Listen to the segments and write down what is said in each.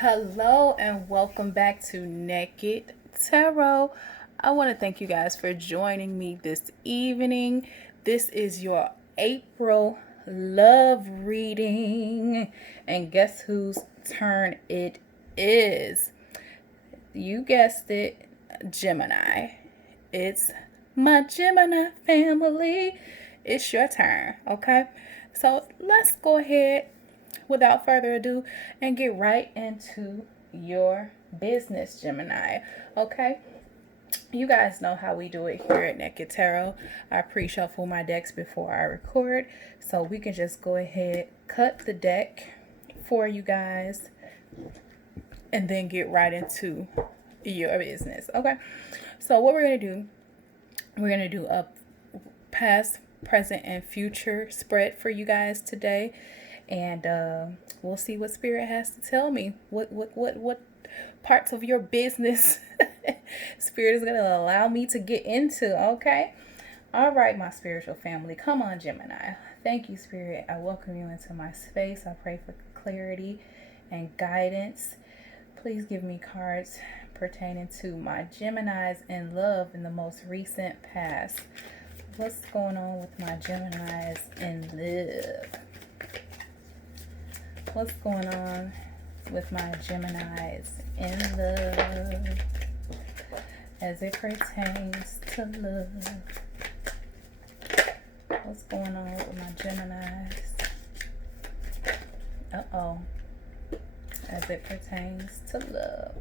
Hello and welcome back to Naked Tarot. I want to thank you guys for joining me this evening. This is your April love reading. And guess whose turn it is? You guessed it, Gemini. It's my Gemini family. It's your turn, okay? So let's go ahead without further ado and get right into your business, Gemini. Okay, you guys know how we do it here at Naked Tarot. I pre-shuffle my decks before I record, so we can just go ahead, cut the deck for you guys, and then get right into your business. Okay, so what we're gonna do, we're gonna do a past, present, and future spread for you guys today, and we'll see what Spirit has to tell me. What parts of your business Spirit is gonna allow me to get into. Okay, all right, my spiritual family, come on, Gemini. Thank you, Spirit. I welcome you into my space. I pray for clarity and guidance. Please give me cards pertaining to my Geminis in love in the most recent past. What's going on with my Geminis in love? What's going on with my Geminis in love as it pertains to love? What's going on with my Geminis? Uh-oh. As it pertains to love.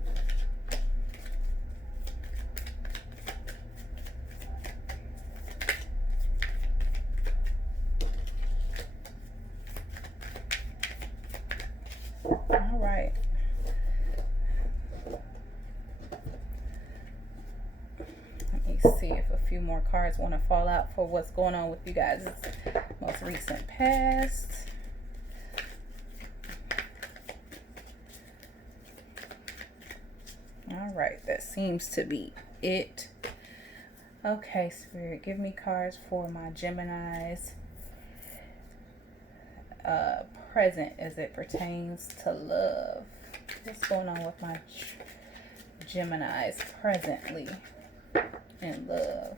All right. Let me see if a few more cards want to fall out for what's going on with you guys' most recent past. All right, that seems to be it. Okay, Spirit, give me cards for my Geminis present as it pertains to love. What's going on with my Geminis presently in love?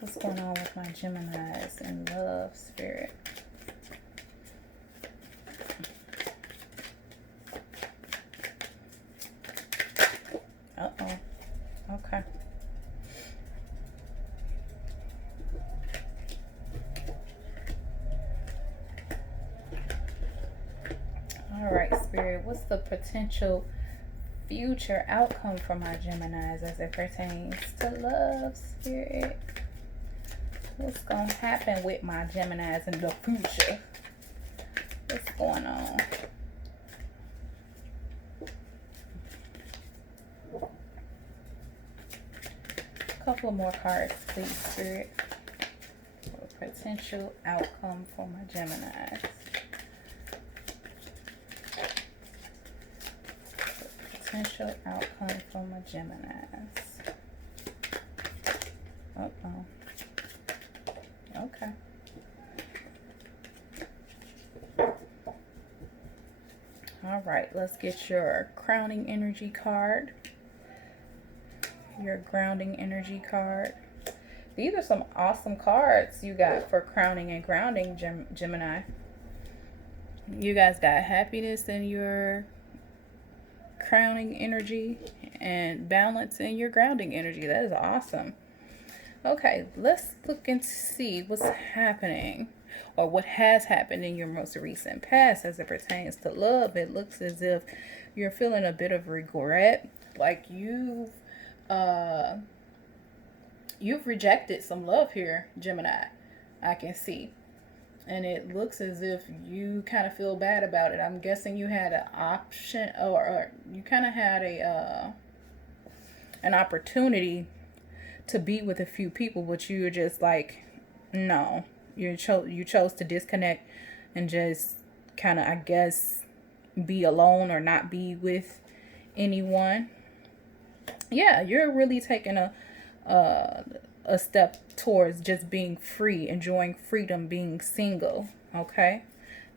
What's going on with my Geminis in love, Spirit? Uh-oh. Okay. All right, Spirit, what's the potential future outcome for my Geminis as it pertains to love, Spirit? What's going to happen with my Geminis in the future? What's going on? A couple more cards, please, Spirit. For a potential outcome for my Geminis. Potential outcome for my Geminis. Uh-oh. Okay. All right, let's get your crowning energy card. Your grounding energy card. These are some awesome cards you got for crowning and grounding, Gemini. You guys got happiness in your crowning energy and balance in your grounding energy. That is awesome. Okay, let's look and see what's happening or what has happened in your most recent past as it pertains to love. It looks as if you're feeling a bit of regret, like you've rejected some love here, Gemini. I can see. And it looks as if you kind of feel bad about it. I'm guessing you had an option, or you kind of had an opportunity to be with a few people, but you were just like, no. You chose to disconnect and just kind of, I guess, be alone or not be with anyone. Yeah, you're really taking a step towards just being free, enjoying freedom, being single. Okay,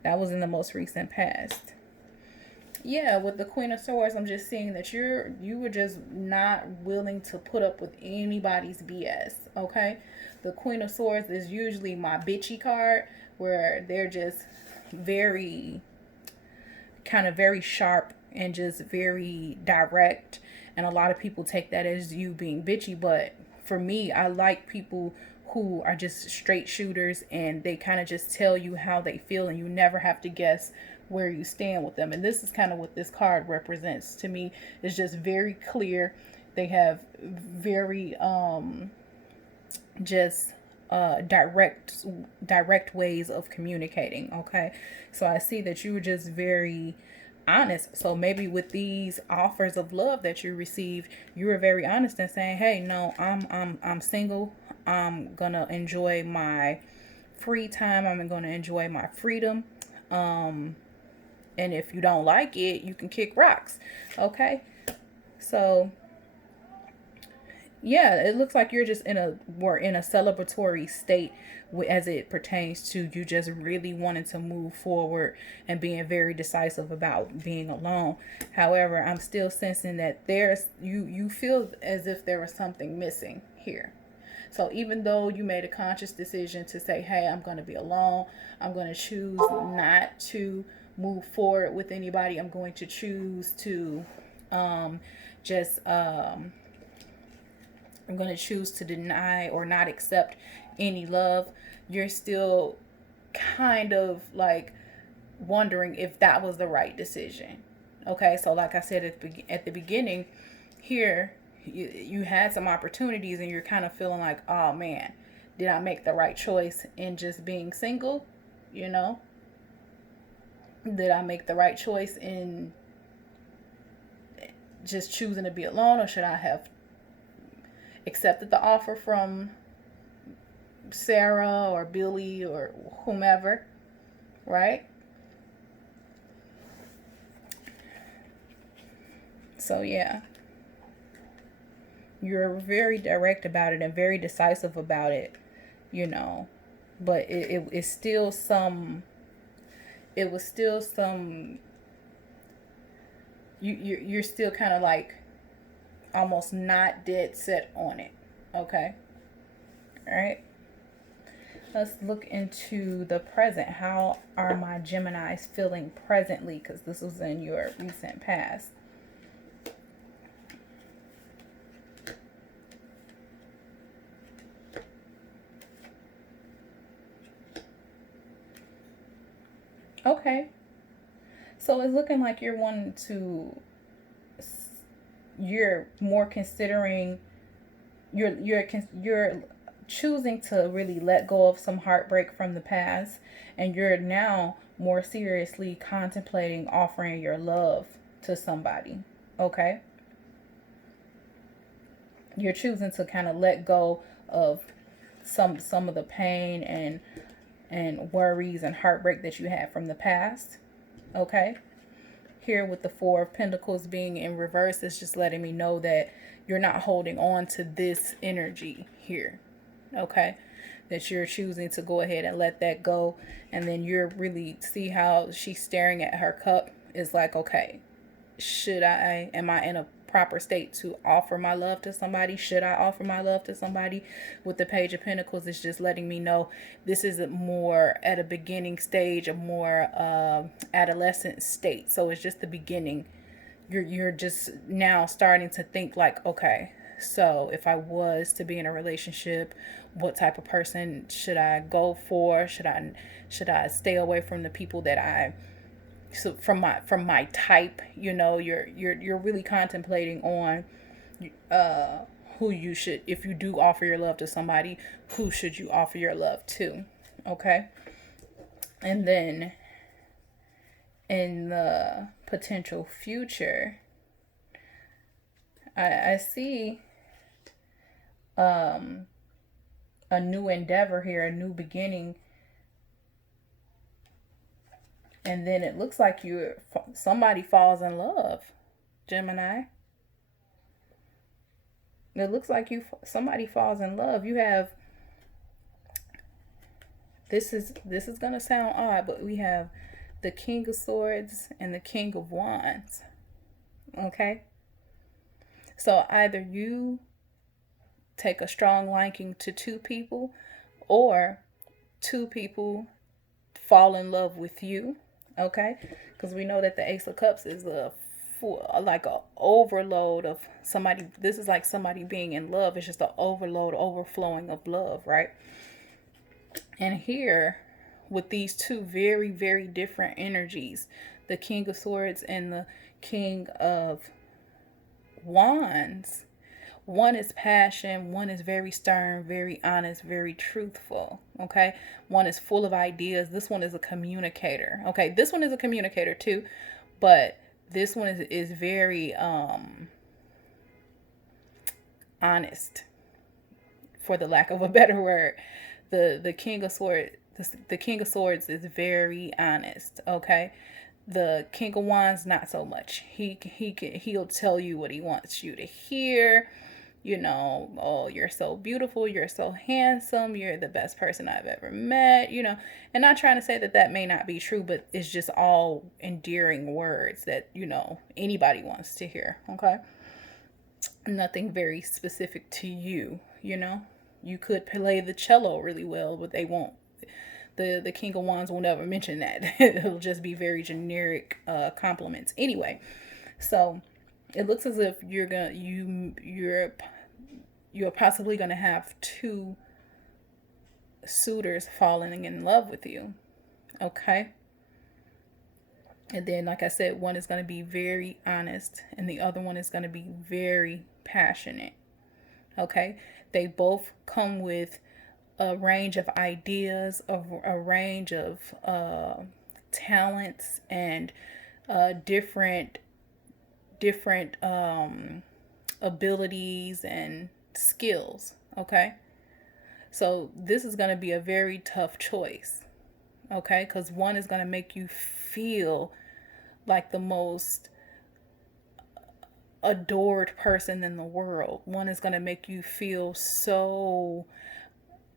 that was in the most recent past. Yeah, with the Queen of Swords, I'm just seeing that you were just not willing to put up with anybody's BS. Okay, the Queen of Swords is usually my bitchy card, where they're just very kind of very sharp and just very direct, and a lot of people take that as you being bitchy, but for me, I like people who are just straight shooters, and they kind of just tell you how they feel, and you never have to guess where you stand with them. And this is kind of what this card represents to me. It's just very clear. They have very just direct ways of communicating. Okay, so I see that you were just very honest. So maybe with these offers of love that you received, you were very honest in saying, hey, no, I'm single. I'm gonna enjoy my free time. I'm gonna enjoy my freedom. um and if you don't like it, you can kick rocks. Okay, so yeah, it looks like you're just we're in a celebratory state as it pertains to you just really wanting to move forward and being very decisive about being alone. However, I'm still sensing that you feel as if there was something missing here. So even though you made a conscious decision to say, hey, I'm going to be alone, I'm going to choose not to move forward with anybody, I'm going to choose to just I'm going to choose to deny or not accept any love, you're still kind of like wondering if that was the right decision. Okay, so like I said at the beginning here, you had some opportunities and you're kind of feeling like, oh man, did I make the right choice in just being single? You know, did I make the right choice in just choosing to be alone, or should I have accepted the offer from Sarah or Billy or whomever, right? So yeah, you're very direct about it and very decisive about it, you know. But it's still some. It was still some. You're still kind of like almost not dead set on it. Okay. All right. Let's look into the present. How are my Geminis feeling presently? Because this was in your recent past. Okay. So it's looking like you're more considering, you're choosing to really let go of some heartbreak from the past, and you're now more seriously contemplating offering your love to somebody. Okay, you're choosing to kind of let go of some of the pain and worries and heartbreak that you had from the past. Okay, here with the Four of Pentacles being in reverse, it's just letting me know that you're not holding on to this energy here. Okay, that you're choosing to go ahead and let that go. And then you're really see how she's staring at her cup is like, okay, am I in a proper state to offer my love to somebody? Should I offer my love to somebody? With the Page of Pentacles, it's just letting me know this is more at a beginning stage, a more adolescent state. So it's just the beginning. You're just now starting to think like, okay, so if I was to be in a relationship, what type of person should I go for? Should I stay away from the people that I so from my type? You know, you're really contemplating on who you should, if you do offer your love to somebody, who should you offer your love to? Okay, and then in the potential future, I see a new endeavor here, a new beginning. And then it looks like somebody falls in love, Gemini. It looks like somebody falls in love. You have, this is going to sound odd, but we have the King of Swords and the King of Wands. Okay? So either you take a strong liking to two people, or two people fall in love with you. Okay? Because we know that the Ace of Cups is like a overload of somebody. This is like somebody being in love. It's just an overload, overflowing of love, right? And here, with these two very, very different energies, the King of Swords and the King of Wands, one is passion, one is very stern, very honest, very truthful. Okay. One is full of ideas. This one is a communicator. Okay. This one is a communicator too, but this one is very honest, for the lack of a better word. The King of Swords, the King of Swords is very honest. Okay. The King of Wands, not so much. He'll tell you what he wants you to hear. You know, oh, you're so beautiful, you're so handsome, you're the best person I've ever met, you know. And not trying to say that that may not be true, but it's just all endearing words that, you know, anybody wants to hear. Okay. Nothing very specific to you, you know. You could play the cello really well, but they won't. The King of Wands will never mention that. It'll just be very generic compliments. Anyway, so it looks as if you're possibly gonna have two suitors falling in love with you. Okay. And then, like I said, one is going to be very honest and the other one is going to be very passionate. Okay. They both come with a range of ideas, a range of talents, and different abilities and skills. Okay. So this is going to be a very tough choice. Okay. Because one is going to make you feel like the most adored person in the world. One is going to make you feel so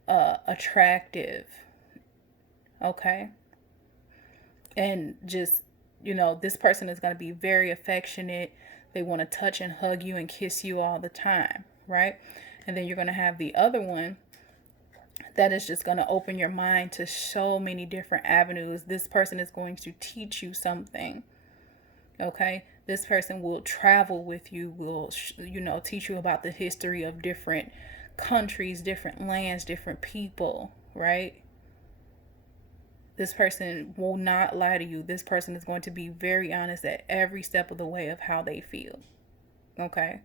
attractive. Okay. And just, you know, this person is going to be very affectionate. They want to touch and hug you and kiss you all the time. Right. And then you're going to have the other one that is just going to open your mind to so many different avenues. This person is going to teach you something. Okay. This person will travel with you, will, you know, teach you about the history of different countries, different lands, different people, right? This person will not lie to you. This person is going to be very honest at every step of the way of how they feel. Okay.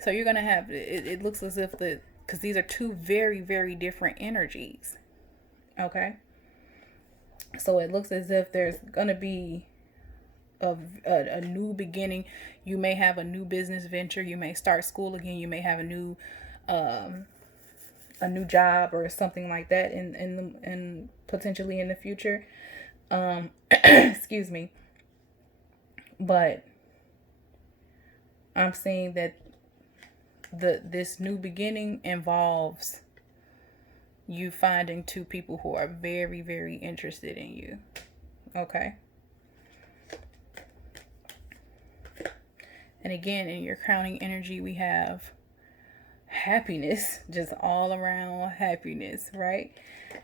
So you're going to have, it looks as if because these are two very, very different energies. Okay. So it looks as if there's going to be a new beginning. You may have a new business venture. You may start school again. You may have a new job or something like that in potentially in the future. Excuse me. But I'm seeing that this new beginning involves you finding two people who are very, very interested in you. Okay. And again, in your crowning energy, we have happiness, just all around happiness, right?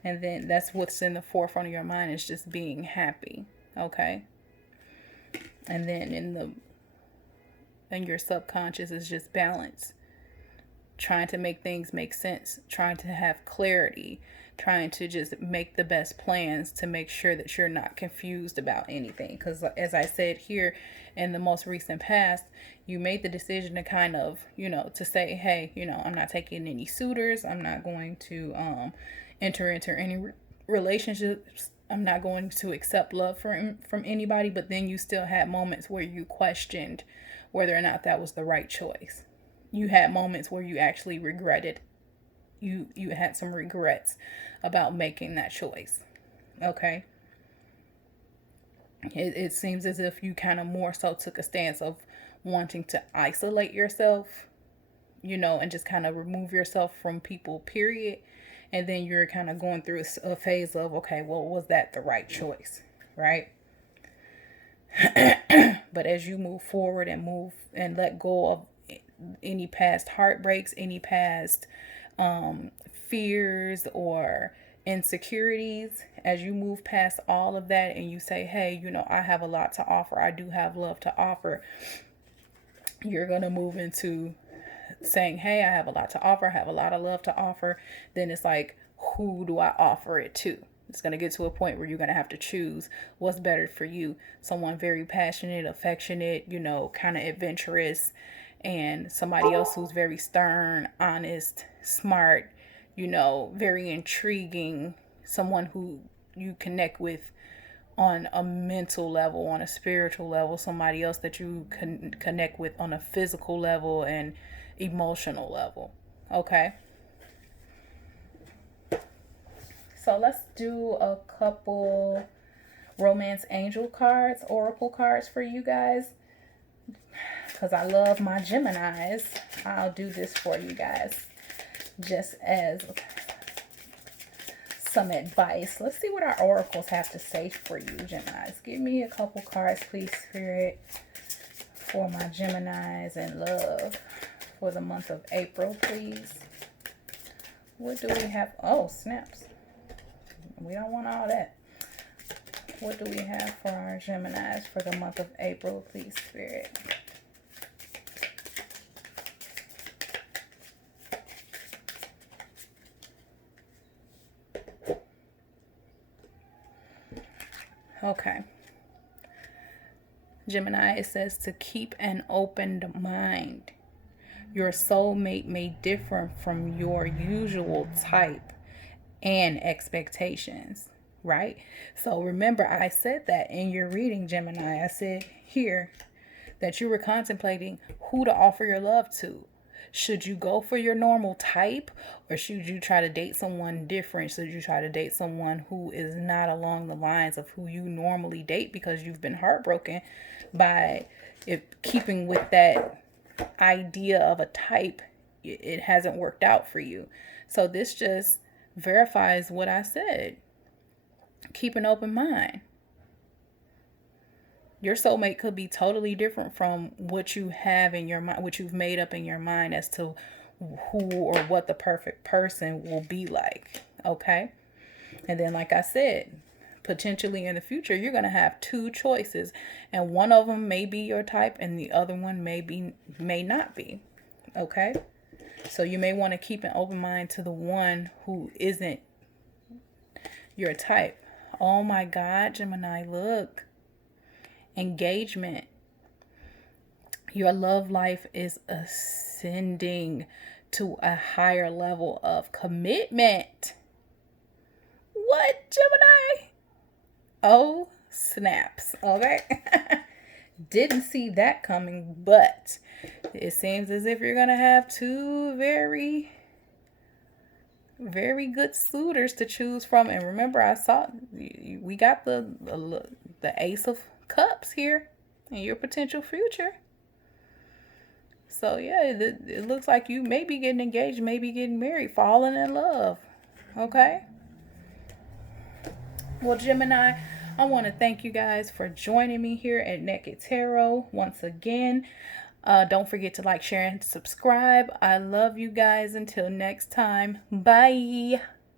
And then that's what's in the forefront of your mind, is just being happy. Okay. And then in your subconscious is just balance, trying to make things make sense, trying to have clarity, trying to just make the best plans to make sure that you're not confused about anything. Because as I said here, in the most recent past, you made the decision to kind of, you know, to say, hey, you know, I'm not taking any suitors. I'm not going to enter into any relationships. I'm not going to accept love from anybody. But then you still had moments where you questioned whether or not that was the right choice. You had moments where you actually regretted. You had some regrets about making that choice. Okay. It seems as if you kind of more so took a stance of wanting to isolate yourself, you know, and just kind of remove yourself from people, period. And then you're kind of going through a phase of, okay, well, was that the right choice? right? But as you move forward and move and let go of any past heartbreaks, any past fears or insecurities, as you move past all of that and you say, hey, I have a lot to offer, I do have love to offer, you're going to move into saying, hey, I have a lot to offer, I have a lot of love to offer. Then it's like, who do I offer it to? It's going to get to a point where you're going to have to choose what's better for you. Someone very passionate, affectionate, kind of adventurous, and somebody else who's very stern, honest, smart, very intriguing, someone who you connect with on a mental level, on a spiritual level, somebody else that you can connect with on a physical level and emotional level. Okay? So let's do a couple romance angel cards, oracle cards for you guys. Because I love my Geminis, I'll do this for you guys just as some advice. Let's see what our oracles have to say for you, Geminis. Give me a couple cards, please, Spirit, for my Geminis and love for the month of April, please. What do we have? Oh, snaps. We don't want all that. What do we have for our Geminis for the month of April, please, Spirit? Okay. Gemini, it says to keep an open mind. Your soulmate may differ from your usual type and expectations, right? So remember, I said that in your reading, Gemini. I said here that you were contemplating who to offer your love to. Should you go for your normal type, or should you try to date someone different? Should you try to date someone who is not along the lines of who you normally date because you've been heartbroken by it, keeping with that idea of a type? It hasn't worked out for you. So this just verifies what I said. Keep an open mind. Your soulmate could be totally different from what you have in your mind, what you've made up in your mind as to who or what the perfect person will be like. Okay? And then, like I said, potentially in the future, you're going to have two choices. And one of them may be your type and the other one may not be. Okay? So you may want to keep an open mind to the one who isn't your type. Oh my God, Gemini, look. Engagement. Your love life is ascending to a higher level of commitment. What, Gemini? Oh, snaps. Okay. Didn't see that coming, but it seems as if you're going to have two very, very good suitors to choose from. And remember, I saw we got the Ace of Cups here in your potential future. So yeah, it looks like you may be getting engaged, maybe getting married, falling in love. Okay. Well, Gemini, I want to thank you guys for joining me here at Naked Tarot once again. Don't forget to like, share, and subscribe. I love you guys. Until next time. Bye.